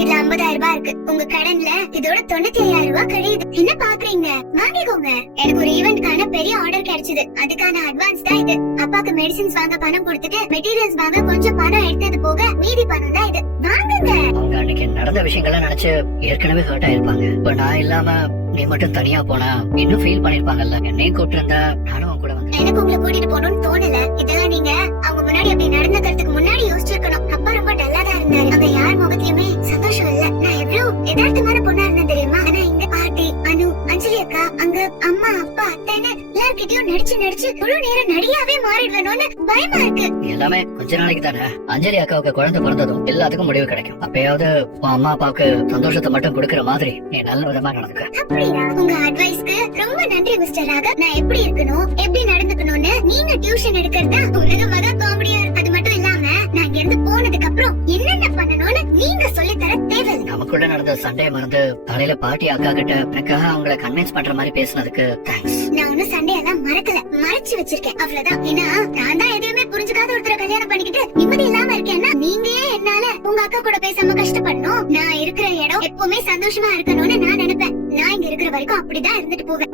இதுல 50,000 ரூபாய் இருக்கு. உங்க கடன்ல இதோட 95,000 ரூபாய் கழியுது. என்ன பாக்குறீங்க, வாங்கிக்கோங்க. எனக்கு ஒரு ஈவென்ட்கான பெரிய ஆர்டர் கிடைச்சது, அதுக்கான அட்வான்ஸ் தான் இது. அப்பாக்கு மெடிசின்ஸ் வாங்க பணம் கொடுத்துட்டு மெட்டீரியல்ஸ் வாங்க கொஞ்சம் பணம் எடுத்தது போக மீதி பணம் தான் இது. வாங்குங்க. அவங்க அன்னைக்கு நடந்த விஷயங்கள்லாம் நினைச்சு ஏற்கனவே ஹர்ட் ஆயிருப்பாங்க. இப்ப நான் இல்லாம நீ மட்டும் தனியா போனா இன்னும் ஃபீல் பண்ணிருப்பாங்கல்ல. என்னையும் கூப்பிட்டு இருந்தா நானும் கூட வந்து. எனக்கு உங்களை கூட்டிட்டு போகணும்னு தோணல. இதெல்லாம் நீங்க அவங்க முன்னாடி அப்படி நடந்துக்கிறதுக்கு முன்னாடி யோசிச்சிருக்கணும். அப்பா ரொம்ப டல்லா தான் இருந்தாரு. அங்க யார் முகத்திலுமே சந்தோஷம் இல்ல. நான் எவ்வளவு யதார்த்தமான பொண்ணா இருந்தேன் தெரியுமா? ஆனா இங்க பாட்டி, அனு, அஞ்சலி அக்கா, அங்க அம்மா, அப்பா, அத்தைன்னு எல்லார்கிட்டயும் நடிச்சு முழு நேரம் நடிகாவே மாறிடுவேணும்னு பயமா இருக்கு. எல்லாமே கொஞ்ச நாளைக்கு தானே. அஞ்சலி அக்காவுக்கு குழந்தை பிறந்ததும் எல்லாத்துக்கும் முடிவு கிடைக்கும். அப்பயாவது உன் அம்மா அப்பாவுக்கு சந்தோஷத்தை மட்டும் கொடுக்கற மாதிரி நீ நல்ல விதமா நடந்துக்க. அப்படியா? உங்க அட்வைஸ்க்கு ரொம்ப நன்றி மிஸ்டர் ராகவ். நான் எப்படி இருக்கணும், எப்படி நடந்துக்கணும்னு நீங்க டியூஷன் எடுக்கிறதா உலக மகா காமெடியா இருக்கு. அது மட்டும் இல்லாம நான் இங்க இருந்து போனதுக்கு அப்புறம் என்னென்ன பண்ணணும்னு நீங்க சொல்லி தர தேவையில்லை. நமக்குள்ள நடந்த சண்டையை மறந்து காலையில பாட்டி அக்கா கிட்ட எனக்காக அவங்கள கன்வின்ஸ் பண்ற மாதிரி பேசினதுக்கு தேங்க்ஸ். நான் ஒன்னும் சண்டையெல்லாம் மறக்கல, மறைச்சு வச்சிருக்கேன், அவ்வளவுதான். ஏன்னா நான் தான் எதையுமே புரிஞ்சுக்காத ஒருத்தரை கல்யாணம் பண்ணிக்கிட்டு நிம்மதி இல்லாம இருக்கேன்னா நீங்க ஏன் என்னால உங்க அக்கா கூட பேசாம கஷ்டப்படணும்? நான் இருக்கிற இடம் எப்பவுமே சந்தோஷமா இருக்கணும்னு நான் நினைப்பேன். நான் இங்க இருக்கிற வரைக்கும் அப்படிதான் இருந்துட்டு போவேன்.